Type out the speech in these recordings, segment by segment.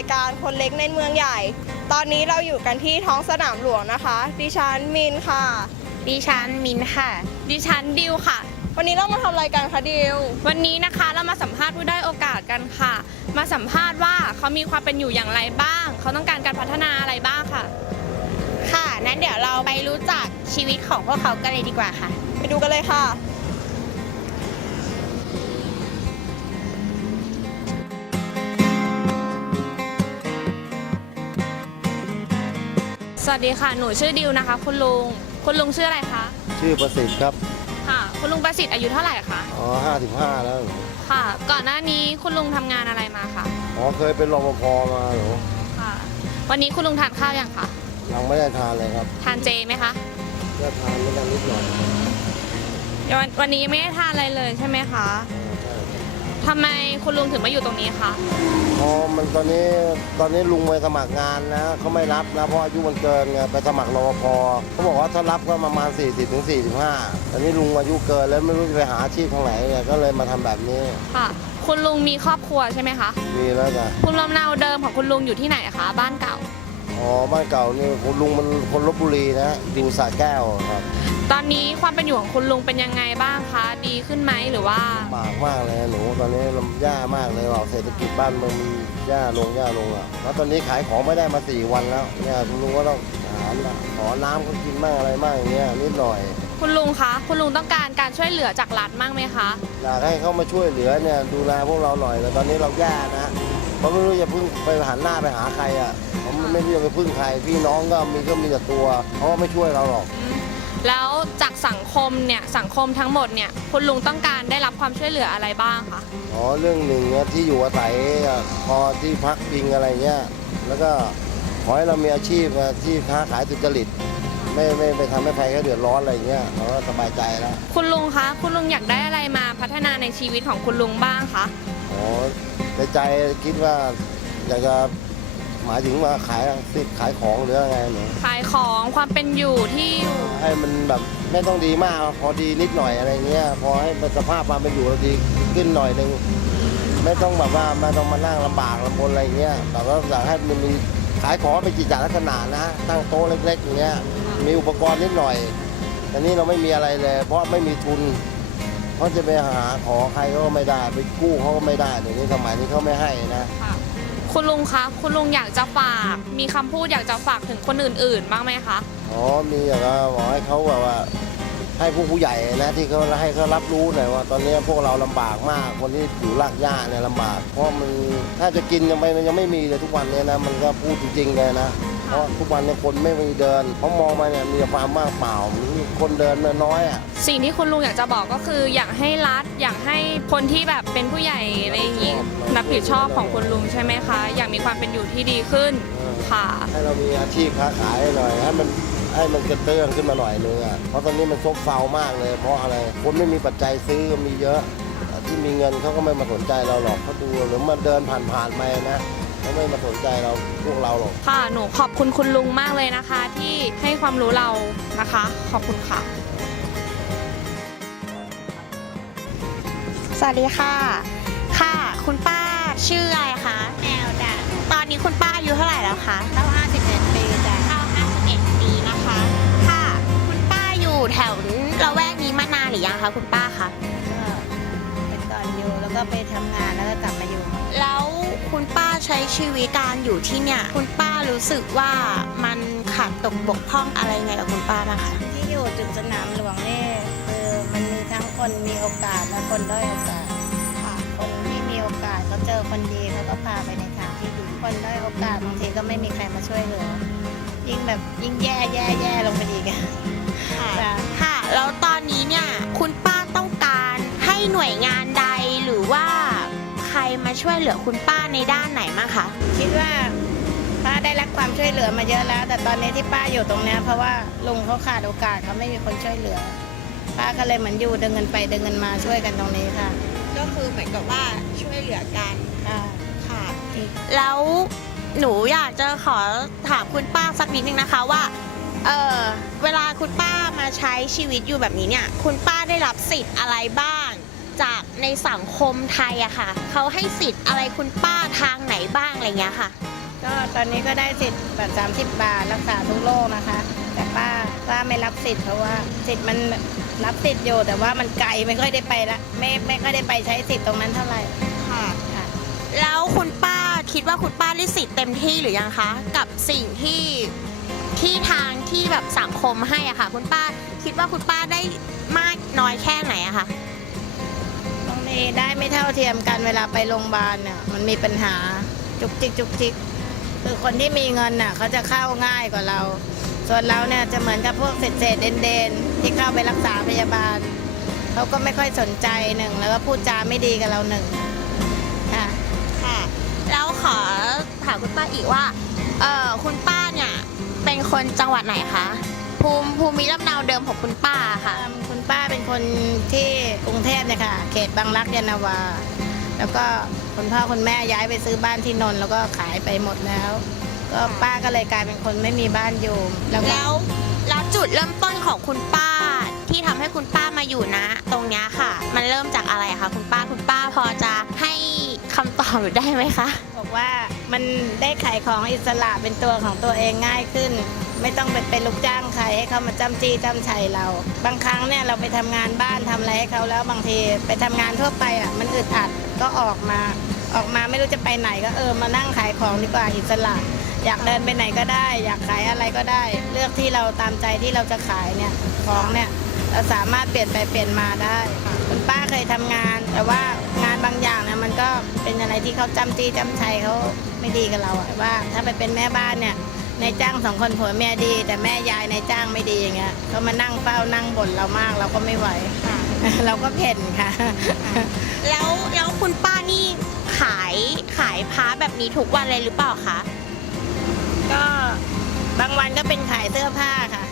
ต้อนรับเข้าสู่รายการคนเล็กในเมืองใหญ่ ตอนนี้เราอยู่กันที่ท้องสนามหลวงนะคะ ดิฉันมินค่ะ ดิฉันมินค่ะ ดิฉันดิวค่ะ วันนี้เรามาทำรายการคะดิว วันนี้นะคะเรามาสัมภาษณ์ผู้ได้อยโอกาสกันค่ะ มาสัมภาษณ์ว่าเขามีความเป็นอยู่อย่างไรบ้าง เขาต้องการการพัฒนาอะไรบ้างค่ะ ค่ะ นั้นเดี๋ยวเราไปรู้จักชีวิตของพวกเขากันเลยดีกว่าค่ะ ไปดูกันเลยค่ะ วัสดีค่ะ หนูชื่อดิวนะคะ คุณลุง คุณลุงชื่ออะไรคะ ชื่อประสิทธิ์ครับ ค่ะ คุณลุงประสิทธิ์อายุเท่าไหร่คะ อ๋อห้าสิบห้าแล้วเหรอค่ะ ก่อนหน้านี้คุณลุงทำงานอะไรมาคะอ๋อเคยเป็นรปภมาเหรอค่ะ วันนี้คุณลุงทานข้าวยังคะ ยังไม่ได้ทานเลยครับทานเจไหมคะก็ทานไม่ได้นิดหน่อย วันวันนี้ยังไม่ได้ทานอะไรเลยใช่ไหมคะ เออใช่ ทำไมคุณลุงถึงมาอยู่ตรงนี้คะ อ๋อมันตอนนี้ตอนนี้ลุงไปสมัครงานนะเขาไม่รับนะเพราะอายุมันเกินไงไปสมัครรปภเขาบอกว่าถ้ารับก็ประมาณ 40ถึง45ตอนนี้ลุงอายุเกินแล้วไม่รู้จะไปหาอาชีพทางไหนเนี่ยก็เลยมาทำแบบนี้ค่ะ คุณลุงมีครอบครัวใช่ไหมคะมีแล้วจ้ะภูมิลำเนาเดิมของคุณลุงอยู่ที่ไหนคะ บ้านเก่า อ๋อบ้านเก่านี่คุณลุงมันคนลบบุรีนะอยู่สระแก้วครับ ตอนนี้ความเป็นอยู่ของคุณลุงเป็นยังไงบ้างคะ ดีขึ้นไหมหรือว่า ลำบากมากเลยหนูตอนนี้ลำย่ามากเลยว่าเศรษฐกิจบ้านเมืองมันย่าลงย่าลงอะแล้วตอนนี้ขายของไม่ได้มาสี่วันแล้วเนี่ยคุณลุงก็ต้องหาขอน้ำเขากินบ้างอะไรบ้างอย่างเงี้ยนิดหน่อย คุณลุงคะ คุณลุงต้องการการช่วยเหลือจากรัฐมั่งไหมคะ อยากให้เขามาช่วยเหลือเนี่ยดูแลพวกเราหน่อยแต่ตอนนี้เราแย่นะเพราะไม่รู้จะพึ่งไปหันหน้าไปหาใครอะผมไม่รู้จะไปพึ่งใคร พี่น้องก็มีก็มีแต่ตัวเขาก็ไม่ช่วยเราหรอก แล้วจากสังคมเนี่ยสังคมทั้งหมดเนี่ยคุณลุงต้องการได้รับความช่วยเหลืออะไรบ้างคะอ๋อเรื่องหนึ่งเนี่ยที่อยู่อาศัยอะพอที่พักพิงอะไรเงี้ยแล้วก็ขอให้เรามีอาชีพนะที่ค้าขายสุจริตไม่ไม่ไปทำให้ใครเขาเดือดร้อนอะไรเงี้ยเราก็สบายใจแล้วคุณลุงคะคุณลุงอยากได้อะไรมาพัฒนาในชีวิตของคุณลุงบ้างคะอ๋อในใจคิดว่าอยากจะห มายถึงว่าขายสิขายของหรืออะไรหนูขายของความเป็นอยู่ที่อยู่ให้มันแบบไม่ต้องดีมากพอดีนิดหน่อยอะไรเงี้ยพอให้มันสภาพความเป็นอยู่เราดีขึ้นหน่อยหนึ่งไม่ต้องแบบว่าไม่ต้องมานั่งลำบากลำบนอะไรเงี้ยแต่ว่าอยากให้มันมีขายของเป็นกิจจลักษณะนะ ตั้งโต๊ะเล็กๆอย่างเงี้ยมีอุปกรณ์นิดหน่อยแต่นี่เราไม่มีอะไรเลย เพราะไม่มีทุนเขาจะไปหาขอใครก็ไม่ได้ ไปกู้เขาก็ไม่ได้เดี๋ยวนี้สมัยนี้เขาไม่ให้นะ คุณลุงคะคุณลุงอยากจะฝาก มีคำพูดอยากจะฝากถึงคนอื่นๆ บ้างไหมคะ อ๋อมีอย่างว่าบอกให้เขาแบบว่า ให้ผู้ผู้ใหญ่นะที่เขาให้เขารับรู้หน่อยว่า ตอนนี้พวกเราลำบากมากคนที่อยู่รากหญ้าเนี่ยลำบาก เพราะมันถ้าจะกินยังไม่ยังไม่มีเลยทุกวันเนี้นะมันก็พูดจริงๆเลยนะเพราะทุกวันเนี่ยคนไม่มีเดินเขามองมาเนี่ยมีแต่ความว่างเปล่ามีคนเดินน้อยๆอะสิ่งที่คุณลุงอยากจะบอกก็คืออยากให้รัฐอยากให้คนที่แบบเป็นผู้ใหญ่อะไรอย่างนี้รับผิดชอบของคุณลุงใช่ไหมคะ อยากมีความเป็นอยู่ที่ดีขึ้นค่ะให้เรามีอาชีพค้าขายหน่อยให้มัน ให้มันกระเตื้องขึ้นมาหน่อยนึงอะเพราะตอนนี้มันซบเซามากเลย เพราะอะไรคนไม่มีปัจจัยซื้อมีเยอะที่มีเงินเขาก็ไม่มาสนใจเราหรอกเขาดูหรือมาเดินผ่านๆไปนะเขาไม่มาสนใจเราพวกเราหรอกค่ะหนูขอบคุณคุณลุงมากเลยนะคะ ที่ให้ความรู้เรานะคะ ขอบคุณค่ะ สวัสดีค่ะ ค่ะ คุณป้าชื่ออะไรคะแมวจ้ะตอนนี้คุณป้าอายุเท่าไหร่แล้วคะเท่า อยู่แถวละแวกนี้มานานหรือยังคะคุณป้าคะก็ไปก่อนอยู่แล้วก็ไปทำงานแล้วก็กลับมาอยู่ แล้วคุณป้าใช้ชีวิตการอยู่ที่เนี่ย คุณป้ารู้สึกว่ามันขาดตกบกพร่องอะไรไงกับคุณป้าบ้างคะที่อยู่จุดสนามหลวงนี่คือมันมีทั้งคนมีโอกาสและคนด้อยโอกาสค่ะคนที่มีโอกาสเขาเจอคนดีเขาก็พาไปในทางที่ดีคนด้อยโอกาสบางทีก็ไม่มีใครมาช่วยเหลือยิ่งแบบยิ่งแย่แย่แย่ลงไปอีกอะ จ้ะค่ะ แล้วตอนนี้เนี่ยคุณป้าต้องการให้หน่วยงานใดหรือว่าใครมาช่วยเหลือคุณป้าในด้านไหนมางคะ คิดว่าป้าได้รับความช่วยเหลือมาเยอะแล้ว แต่ตอนนี้ที่ป้าอยู่ตรงเนี้ยเพราะว่าลุงเขาขาดโอกาสเขาไม่มีคนช่วยเหลือ ป้าก็เลยเหมือนอยู่เดินเงินไปเดินเงินมาช่วยกันตรงนี้ค่ะก็คือเหมือนกับว่าช่วยเหลือกันค่ะค่ะ แล้วหนูอยากจะขอถามคุณป้าสักนิดนึงนะคะว่า เออเวลาคุณป้ามาใช้ชีวิตอยู่แบบนี้เนี่ย คุณป้าได้รับสิทธิ์อะไรบ้าง จากในสังคมไทยอะค่ะเขาให้สิทธิ์อะไรคุณป้าทางไหนบ้างอะไรเงี้ยค่ะ ก็ตอนนี้ก็ได้สิทธิ์บัตรสามสิบบาทรักษาทุกโรคนะคะ แต่ป้าป้าไม่รับสิทธิ์เพราะว่าสิทธิ์มันรับสิทธิ์อยู่แต่ว่ามันไกลไม่ค่อยได้ไปละไม่ไม่ค่อยได้ไปใช้สิทธิ์ตรงนั้นเท่าไหร่ค่ะ ค่ะ แล้วคุณป้าคิดว่าคุณป้าได้สิทธิ์เต็มที่หรือยังคะ กับสิ่งที่ ที่ทางที่แบบสังคมให้อะค่ะ คุณป้าคิดว่าคุณป้าได้มากน้อยแค่ไหนอะคะตรงนี้ได้ไม่เท่าเทียมกันเวลาไปโรงพยาบาลเนี่ยมันมีปัญหาจุกจิกจุกจิกคือคนที่มีเงินน่ะเขาจะเข้าง่ายกว่าเรา ส่วนเราเนี่ยจะเหมือนกับพวกเศษเศษเดนเดนๆที่เข้าไปรักษาพยาบาลเขาก็ไม่ค่อยสนใจหนึ่งแล้วก็พูดจาไม่ดีกับเราหนึ่งค่ะค่ะแล้วขอถามคุณป้าอีกว่าเออคุณป้าเนี่ย เป็นคนจังหวัดไหนคะ ภูมิภูมิลำเนาเดิมของคุณป้าค่ะค่ะ คุณป้าเป็นคนที่กรุงเทพเนี่ยค่ะ เขตบางรักยานนาวา แล้วก็คุณพ่อคุณแม่ย้ายไปซื้อบ้านที่นนท์แล้วก็ขายไปหมดแล้ว ก็ป้าก็เลยกลายเป็นคนไม่มีบ้านอยู่แล้วก็แล้วแล้วจุดเริ่มต้นของคุณป้า ที่ทำให้คุณป้ามาอยู่นะ ตรงเนี้ยค่ะ มันเริ่มจากอะไรคะคุณป้าคุณป้าพอจะให้คำตอบได้ไหมคะ บอกว่า มันได้ขายของอิสระเป็นตัวของตัวเองง่ายขึ้น ไม่ต้องไปเป็นลูกจ้างใครให้เขามาจ้ำจี้จ้ำชัยเรา บางครั้งเนี่ยเราไปทำงานบ้านทำอะไรให้เขาแล้วบางทีไปทำงานทั่วไปอะมันอึดอัดก็ออกมา ออกมาไม่รู้จะไปไหนก็เออมานั่งขายของดีกว่าอิสระ อยากเดินไปไหนก็ได้ อยากขายอะไรก็ได้ เลือกที่เราตามใจที่เราจะขายเนี่ยของเนี่ยเราสามารถเปลี่ยนไปเปลี่ยนมาได้คุณป้าเคยทำงานแต่ว่า บางอย่างเนี่ยมันก็เป็นอะไรที่เขาจำจี้จำชัยเขาไม่ดีกับเราอะว่า ถ้าไปเป็นแม่บ้านเนี่ยนายจ้างสองคนผัวเมียดี แต่แม่ยายนายจ้างไม่ดีอย่างเงี้ยเขามานั่งเฝ้านั่งบ่นเรามากเราก็ไม่ไหวเราก็เพ่นค่ะ แล้วแล้วคุณป้านี่ขายขายพ้าแบบนี้ทุกวันเลยหรือเปล่าคะ ก็บางวันก็เป็นขายเสื้อผ้าค่ะ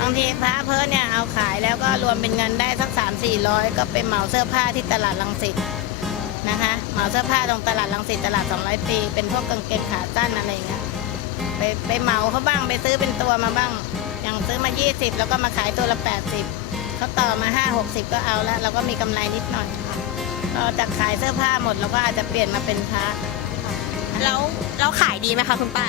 บางทีพระเพิร์เนี่ยเอาขายแล้วก็รวมเป็นเงินได้สักสามสี่ร้อยก็ไปเหมาเสื้อผ้าที่ตลาดลังสิตนะคะเห มาเสื้อผ้าตรงตลาดลังสิตตลาดสองร้อยปี เป็นพวกกางเกงขาสั้นอะไรอย่างเงี้ยไปไปเหมาเขาบ้างไปซื้อเป็นตัวมาบ้าง อย่างซื้อมา 20 แล้วก็มาขายตัวละ 80เขาต่อมา 5 60 ก็เอาแล้วเราก็มีกำไรนิดหน่อยพอจากขายเสื้อผ้าหมดเราก็อาจจะเปลี่ยนมาเป็นพระแล้วแล้วขายดีไหมคะคุณป้า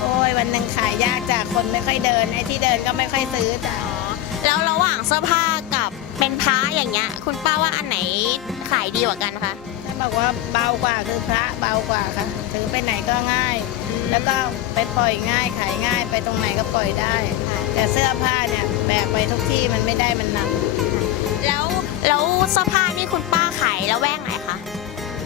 โอ้ยวันหนึ่งขายยากจากคนไม่ค่อยเดินไอ้ที่เดินก็ไม่ค่อยซื้อจ้ะอ๋อแล้วระหว่างเสื้อผ้ากับเป็นพ้าอย่างเงี้ย คุณป้าว่าอันไหนขายดีกว่ากันคะถ้า บอกว่าเบากว่าคือพระเบากว่าค่ะถือไปไหนก็ง่าย แล้วก็ไปปล่อยง่ายขายง่ายไปตรงไหนก็ปล่อยได้ แต่เสื้อผ้าเนี่ยแบกไปทุกที่มันไม่ได้มันหนักแล้วแล้วเสื้อผ้านี่คุณป้าขายแล้วแวกไหนคะ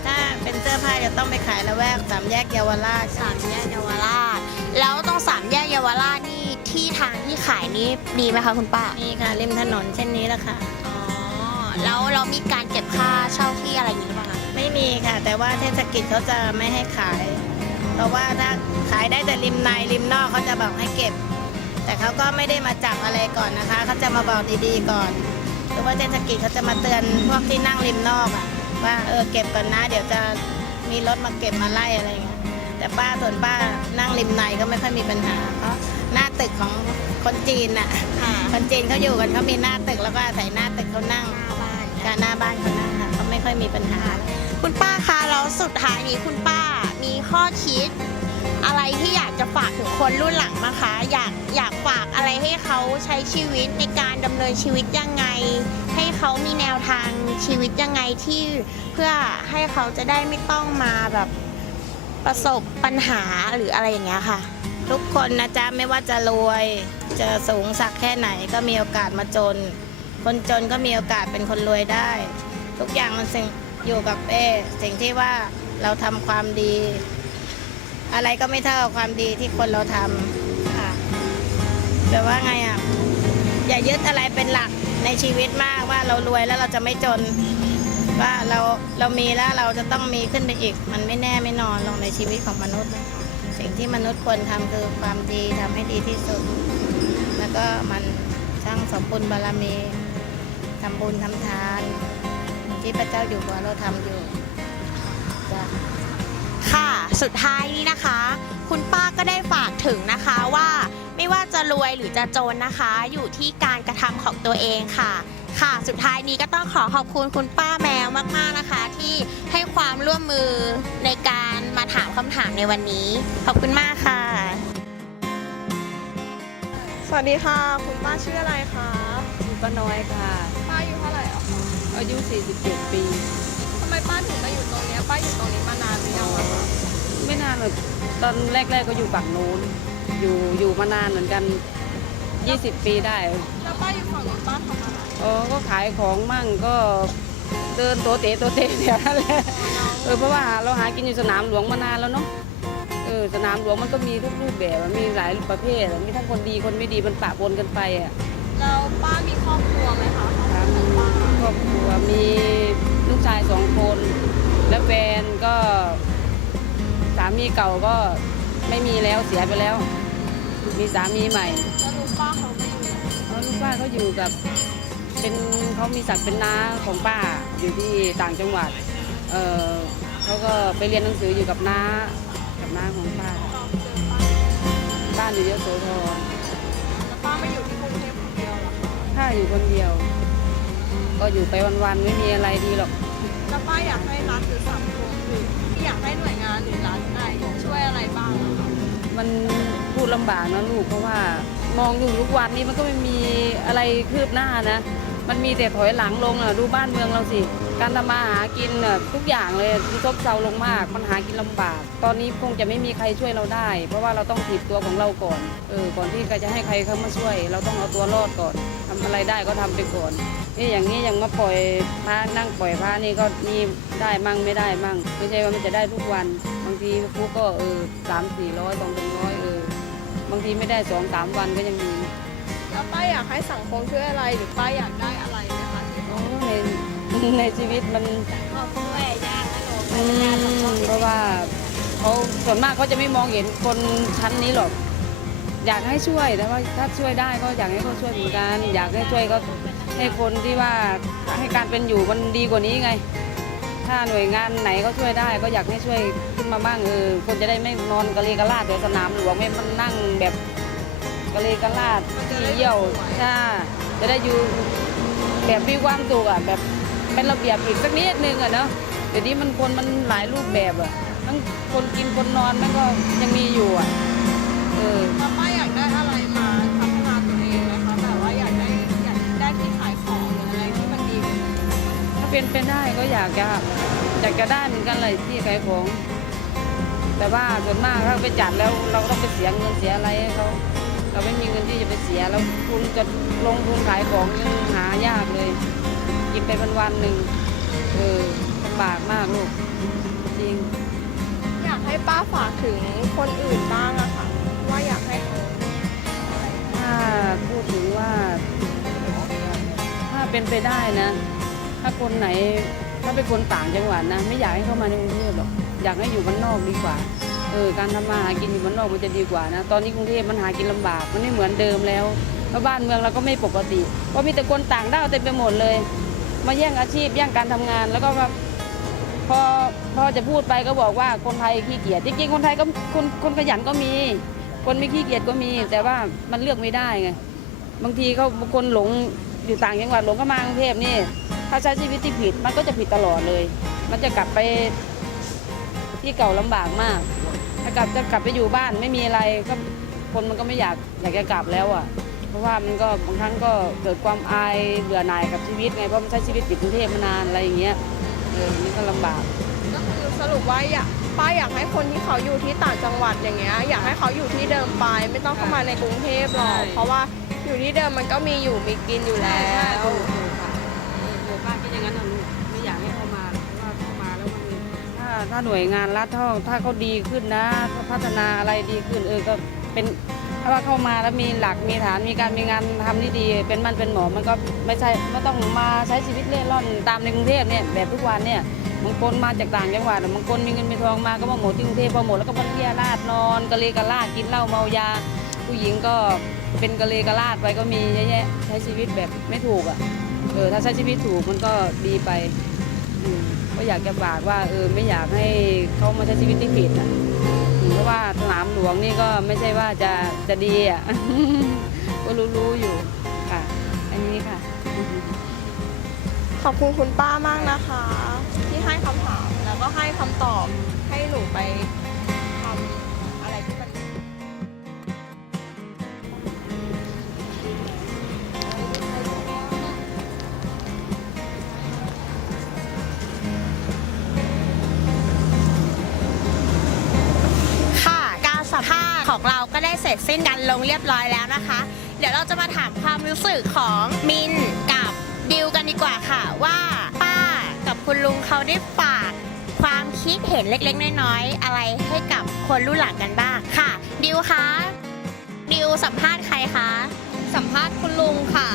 ถ้าเป็นเสื้อผ้าจะต้องไปขายละแวกสามแยกเยาวราชสามแยกเยาวราช แล้วตรงสามแยกเยาวราชนี่ที่ทางที่ขายนี่ดีไหมคะคุณป้านี่ค่ะริมถนนเช่นนี้แหละค่ะ อ๋อ แล้วเรามีการเก็บค่าเช่าที่อะไรอย่างนี้หรือเปล่าคะ ไม่มีค่ะ แต่ว่าเทศกิจเขาจะไม่ให้ขาย เพราะว่าถ้าขายได้แต่ริมในริมนอกเขาจะบอกให้เก็บ แต่เขาก็ไม่ได้มาจับอะไรก่อนนะคะเขาจะมาบอกดีๆก่อนหรือว่าเทศกิจเขาจะมาเตือนพวกที่นั่งริมนอกอะว่าเออเก็บก่อนนะ เดี๋ยวจะมีรถมาเก็บมาไล่อะไรอย่างเงี้ยแต่ป้าส่วนป้านั่งริมในก็ไม่ค่อยมีปัญหา เพราะหน้าตึกของคนจีนน่ะค่ะคนจีนเขาอยู่กันเขามีหน้าตึกแล้วก็อาศัยหน้าตึกเขานั่งหน้าบ้านการหน้าบ้านเขานั่งค่ะเขาไม่ค่อยมีปัญหา คุณป้าคะแล้วสุดท้ายนี้คุณป้ามีข้อคิด อะไรที่อยากจะฝากถึงคนรุ่นหลังนะคะ อยากอยากฝากอะไรให้เขาใช้ชีวิตในการดำเนินชีวิตยังไง ให้เขามีแนวทางชีวิตยังไงที่เพื่อให้เขาจะได้ไม่ต้องมาแบบประสบปัญหาหรืออะไรอย่างเงี้ยค่ะ ทุกคนนะจ๊ะไม่ว่าจะรวยจะสูงสักแค่ไหนก็มีโอกาสมาจน คนจนก็มีโอกาสเป็นคนรวยได้ ทุกอย่างมันสิ่ง อยู่กับเอสิ่งที่ว่าเราทำความดี อะไรก็ไม่เท่ากับความดีที่คนเราทำค่ะแต่ว่าไงอะอย่ายึดอะไรเป็นหลักในชีวิตมากว่าเรารวยแล้วเราจะไม่จน ว่าเราเรามีแล้วเราจะต้องมีขึ้นไปอีก มันไม่แน่ไม่นอนลงในชีวิตของมนุษย์นะสิ่งที่มนุษย์ควรทำคือความดีทำให้ดีที่สุด แล้วก็มันสร้างสมบุญบารมีทำบุญทำทาน ที่พระเจ้าอยู่หัวเราทำอยู่จ้ะค่ะ สุดท้ายนี้นะคะ คุณป้าก็ได้ฝากถึงนะคะว่า ไม่ว่าจะรวยหรือจะจนนะคะ อยู่ที่การกระทำของตัวเองค่ะ ค่ะ สุดท้ายนี้ก็ต้องขอขอบคุณคุณป้าแมวมากๆนะคะ ที่ให้ความร่วมมือในการมาถามคำถามในวันนี้ ขอบคุณมากค่ะ สวัสดีค่ะ คุณป้าชื่ออะไรคะป้าน้อยค่ะ ป้าอายุเท่าไหร่ อะคะอายุ 47 ปี ทำไมป้าถึงมาอยู่ตรงเนี้ยป้าอยู่ตรงนี้มานานหรือยังอะคะไม่นานหรอกตอนแรกๆก็อยู่ฝั่งนู้น อยู่อยู่มานานเหมือนกัน 20 ปีได้แล้วป้าอยู่ฝั่งนู้นป้าทำอะไรเออก็ขายของมั่งก็เดินโตเตะโตเตะเดี๋ยวนั่นแหละเออเพราะว่าเราหากินอยู่สนามหลวงมานานแล้วเนาะเออสนามหลวงมันก็มีทุกรูปแบบอะมีหลายประเภทอะมีทั้งคนดีคนไม่ดีมันปะปนกันไปอะ แล้วป้ามีครอบครัวไหมคะทางค รอบครัวมีลูกชายสองคน แล้วแฟนก็สามีเก่าก็ไม่มีแล้วเสียไปแล้ว มีสามีใหม่แล้วลูกป้าเขาไปอยู่ไหนเพราะลูกป้าเขาอยู่กับเป็นเขามีศักดิ์เป็นน้าของป้าอยู่ที่ต่างจังหวัดเออเขาก็ไปเรียนหนังสืออยู่กับน้ากับน้าของป้าบ้านอยู่เยอะโสธรแล้วป้ามาอยู่ที่กรุงเทพคนเดียวเหรอคะถ้าอยู่คนเดียว ก็อยู่ไปวันๆไม่มีอะไรดีหรอกแล้วป้าอยากให้รัฐหรือสังคมหรืออยากให้หน่วยงานหรือรัฐไหนช่วยอะไรบ้างอะคะมันพูดลำบากนะลูกเพราะว่า มองอยู่ทุกวันนี้มันก็ไม่มีอะไรคืบหน้านะ มันมีแต่ถอยหลังลงอะดูบ้านเมืองเราสิ การทำมาหากินน่ะทุกอย่างเลยซบเซาลงมาก มันหากินลำบาก ตอนนี้คงจะไม่มีใครช่วยเราได้ เพราะว่าเราต้องถีบตัวของเราก่อน เออ ก่อนที่จะให้ใครเข้ามาช่วย เราต้องเอาตัวรอดก่อนทำอะไรได้ก็ทำไปก่อน นี่อย่างนี้ยังมาปล่อยพระนั่งปล่อยพระนี่ก็นี่ได้มั่งไม่ได้มั่ง ไม่ใช่ว่ามันจะได้ทุกวัน บางทีพวกก็เออสามสี่ร้อยสองถึงร้อยเออ บางทีไม่ได้สองสามวันก็ยังมี แล้วป้าอยากให้สังคมช่วยอะไรหรือป้าอยากได้อะไร ในชีวิตมันขอบคุณแม่ย่านะหนูอืมเพราะว่าเขาส่วนมากเขาจะไม่มองเห็นคนชั้นนี้หรอก อยากให้ช่วยแต่ว่าถ้าช่วยได้ก็อยากให้เขาช่วยเหมือนกัน อยากให้ช่วยก็ให้คนที่ว่าให้การเป็นอยู่มันดีกว่านี้ไง ถ้าหน่วยงานไหนก็ช่วยได้ ก็อยากให้ช่วยขึ้นมาบ้างเออคนจะได้ไม่นอนกะเลกะลาดแถวสนามหลวงไม่มันนั่งแบบกะเลกะลาดที่เยี่ยวจ้าจะได้อยู่แบบมีความสุขอะแบบ เป็นระเบียบอีกสักนิดนึงอะเนาะเดี๋ยวนี้มันคนมันหลายรูปแบบอะทั้งคนกินคนนอนมันก็ยังมีอยู่อะเออแล้วป้าอยากได้อะไรมาพัฒนาตัวเองไหมคะแบบว่าอยากได้อยากได้ที่ขายของหรืออะไรที่มันดีกว่านี้ถ้าเป็นไปได้ก็อยากจะอยากจะได้เหมือนกันเลยที่ขายของ แต่ว่าส่วนมากถ้าไปจัดแล้วเราต้องไปเสียเงินเสียอะไรให้เขาเราไม่มีเงินที่จะไปเสียแล้วทุนจะลงทุนขายของยังหายากเลย กินไปวันวันๆหนึ่งเออลำบากมากลูกจริง อยากให้ป้าฝากถึงคนอื่นบ้างอะค่ะ ว่าอยากให้เขาถ้าพูดถึงว่า ถ้าเป็นไปได้นะ ถ้าคนไหนถ้าเป็นคนต่างจังหวัดนะ ไม่อยากให้เข้ามาในกรุงเทพหรอกอยากให้อยู่บ้านนอกดีกว่าเออการทำมาหากินอยู่บ้านนอกมันจะดีกว่านะ ตอนนี้กรุงเทพมันหากินลำบาก มันไม่เหมือนเดิมแล้วแล้วบ้านเมืองเราก็ไม่ปกติเพราะมีแต่คนต่างด้าวเต็มไปหมดเลย มาแย่งอาชีพแย่งการทำงาน แล้วก็แบบพอพอจะพูดไปก็บอกว่าคนไทยขี้เกียจจริงๆคนไทยก็คนคนขยันก็มี คนไม่ขี้เกียจก็มี แต่ว่ามันเลือกไม่ได้ไงบางทีเขาบางคนหลงอยู่ต่างจังหวัดหลงก็มากรุงเทพนี่ ถ้าใช้ชีวิตที่ผิดมันก็จะผิดตลอดเลย มันจะกลับไปที่เก่าลำบากมากถ้ากลับจะกลับไปอยู่บ้านไม่มีอะไรก็คนมันก็ไม่อยากอยากจะกลับแล้วอะ ราะว่ามันก็บางครั้งก็เกิดความอายเบื่อหน่ายกับชีวิตไงเพราะมันใช้ชีวิตอยู่กรุงเทพมานานอะไรอย่างเงี้ยเออมันก็ลำบาก ก็คือสรุปว่าอยากป้าอยากให้คนที่เขาอยู่ที่ต่างจังหวัดอย่างเงี้ยอยากให้เขาอยู่ที่เดิมไปไม่ต้องเข้ามาในกรุงเทพหรอกใช่ เพราะว่าอยู่ที่เดิมมันก็มีอยู่มีกินอยู่แล้วถูกถูกค่ะเออป้าคิดอย่างนั้นนะลูกไม่อยากให้เขามาเพราะว่าเข้ามาแล้วมันถ้าถ้าหน่วยงานรัฐถ้าถ้าเขาดีขึ้นนะเขาพัฒนาอะไรดีขึ้นเออก็เป็น ถ้าว่าเข้ามาแล้วมีหลักมีฐานมีการมีงานทำที่ดี เป็นมันเป็นหมอมันก็ไม่ใช่ไม่ต้องมาใช้ชีวิตเล่ร่อนตามในกรุงเทพเนี่ยแบบทุกวันเนี่ยบางคนมาจากต่างจังหวัดบางคนมีเงินมีทองมาก็มาหมดที่กรุงเทพพอหมดแล้วก็มาเที่ยวราดนอนกะเลกะลาดกินเหล้าเมายา ผู้หญิงก็เป็นกะเลกะลาดไปก็มีเยอะแยะใช้ชีวิตแบบไม่ถูกอะเออถ้าใช้ชีวิตถูกมันก็ดีไปอืมก็อยากจะฝากว่าเออไม่อยากให้เขามาใช้ชีวิตที่ผิดอะ เพราะว่าสนามหลวงนี่ก็ไม่ใช่ว่าจะจะดีอะก็รู้ๆอยู่ค่ะ อันนี้ค่ะ ขอบคุณคุณป้ามากนะคะ ที่ให้คำถามแล้วก็ให้คำตอบให้หนูไป เสร็จสิ้นกันลงเรียบร้อยแล้วนะคะ เดี๋ยวเราจะมาถามความรู้สึกของมินกับดิวกันดีกว่าค่ะว่าป้ากับคุณลุงเขาได้ฝากความคิดเห็นเล็กๆ น้อยๆ อะไรให้กับคนรุ่นหลังกันบ้างค่ะ ดิวคะดิวสัมภาษณ์ใครคะสัมภาษณ์คุณลุงค่ะ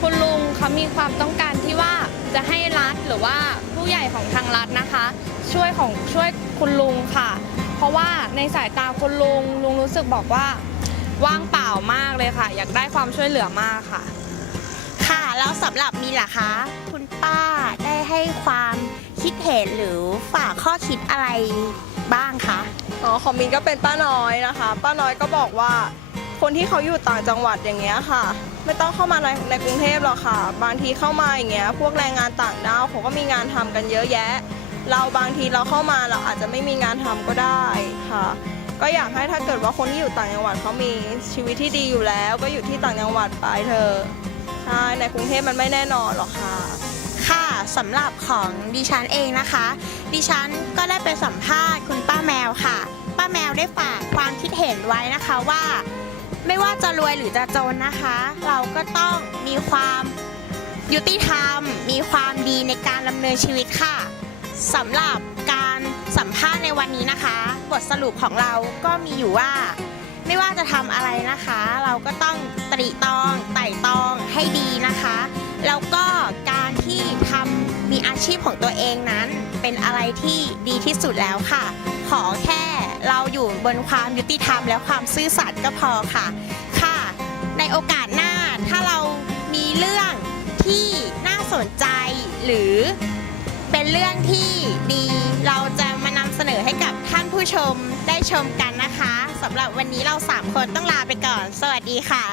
คุณลุงเขามีความต้องการที่ว่าจะให้รัฐหรือว่าผู้ใหญ่ของทางรัฐนะคะ ช่วยของช่วยคุณลุงค่ะ เพราะว่าในสายตาคุณลุงลุงรู้สึกบอกว่าว่างเปล่ามากเลยค่ะ อยากได้ความช่วยเหลือมากค่ะ ค่ะ แล้วสำหรับมินล่ะคะ คุณป้าได้ให้ความคิดเห็นหรือฝากข้อคิดอะไรบ้างคะ อ๋อของมินก็เป็นป้าน้อยนะคะ ป้าน้อยก็บอกว่า คนที่เขาอยู่ต่างจังหวัดอย่างเงี้ยค่ะ ไม่ต้องเข้ามาในในกรุงเทพหรอกค่ะ บางทีเข้ามาอย่างเงี้ยพวกแรงงานต่างด้าวเขาก็มีงานทำกันเยอะแยะ เราบางทีเราเข้ามาเราอาจจะไม่มีงานทำก็ได้ค่ะ ก็อยากให้ถ้าเกิดว่าคนที่อยู่ต่างจังหวัดเขามีชีวิตที่ดีอยู่แล้ว ก็อยู่ที่ต่างจังหวัดไปเถอะใช่ในกรุงเทพมันไม่แน่นอนหรอกค่ะ ค่ะสำหรับของดิฉันเองนะคะ ดิฉันก็ได้ไปสัมภาษณ์คุณป้าแมวค่ะ ป้าแมวได้ฝากความคิดเห็นไว้นะคะว่า ไม่ว่าจะรวยหรือจะจนนะคะ เราก็ต้องมีความยุติธรรม มีความดีในการดำเนินชีวิตค่ะ สำหรับการสัมภาษณ์ในวันนี้นะคะ บทสรุปของเราก็มีอยู่ว่า ไม่ว่าจะทำอะไรนะคะ เราก็ต้องตรีตอง ไต่ตองให้ดีนะคะ แล้วก็การที่ทำมีอาชีพของตัวเองนั้น เป็นอะไรที่ดีที่สุดแล้วค่ะ ขอแค่เราอยู่บนความยุติธรรมและความซื่อสัตย์ก็พอค่ะ ค่ะ ในโอกาสหน้าถ้าเรามีเรื่องที่น่าสนใจหรือ เป็นเรื่องที่ดีเราจะมานำเสนอให้กับท่านผู้ชมได้ชมกันนะคะสำหรับวันนี้เราสามคนต้องลาไปก่อน สวัสดีค่ะ